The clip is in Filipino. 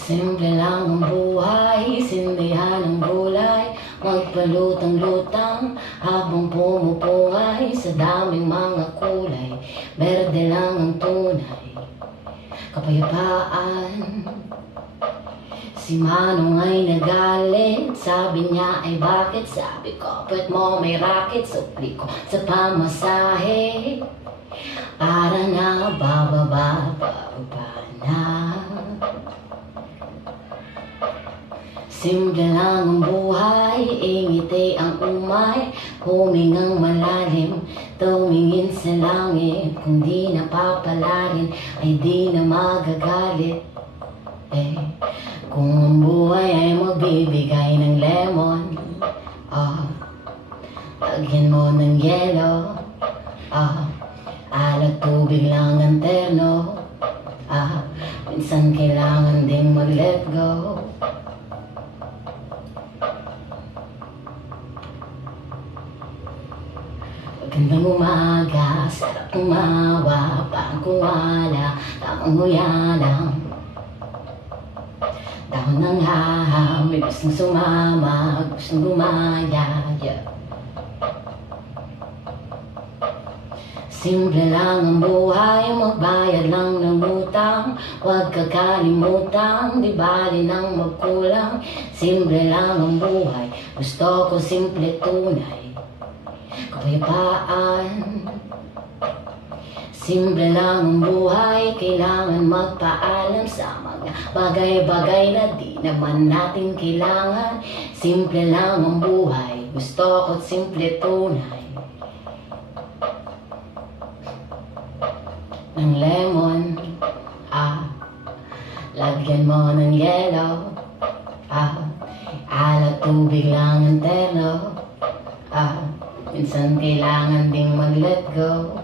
Simple lang ang buhay, sindihan ang gulay, magpalutang-lutang habang pumupungay sa daming mga kulay. Berde lang ang tunay, kapayapaan. Si Manong ay nagalit, sabi niya ay bakit? Sabi ko, pwet mo may racket, supli ko sa pamasahe. Para na bababa na. Simple lang ang buhay, ingiti ang umay, humingang malalim, tumingin sa langit. Kung di napapalarin, ay di na magagalit. Kung ang buhay ay magbibigay ng lemon, lagyan mo ng yelo, alat tubig lang ang terno, minsan kailangan ding mag-let go. Magandang umaga, sarap tumawa, parang kuwala, tamang huyalang. Dahon ng haha, may gustong sumama, gustong gumaya, yeah. Simple lang ang buhay, magbayad lang ng utang, huwag kakalimutan, di bali nang magkulang. Simple lang ang buhay, gusto ko simple tunay, kapayapaan. Simple lang ang buhay, kailangan magpaalam sa mga bagay-bagay na di naman natin kailangan. Simple lang ang buhay, gusto ko simple tunay. Ng lemon, lagyan mo ng yelo, alat tubig lang ang terno, minsan kailangan ding mag-let go.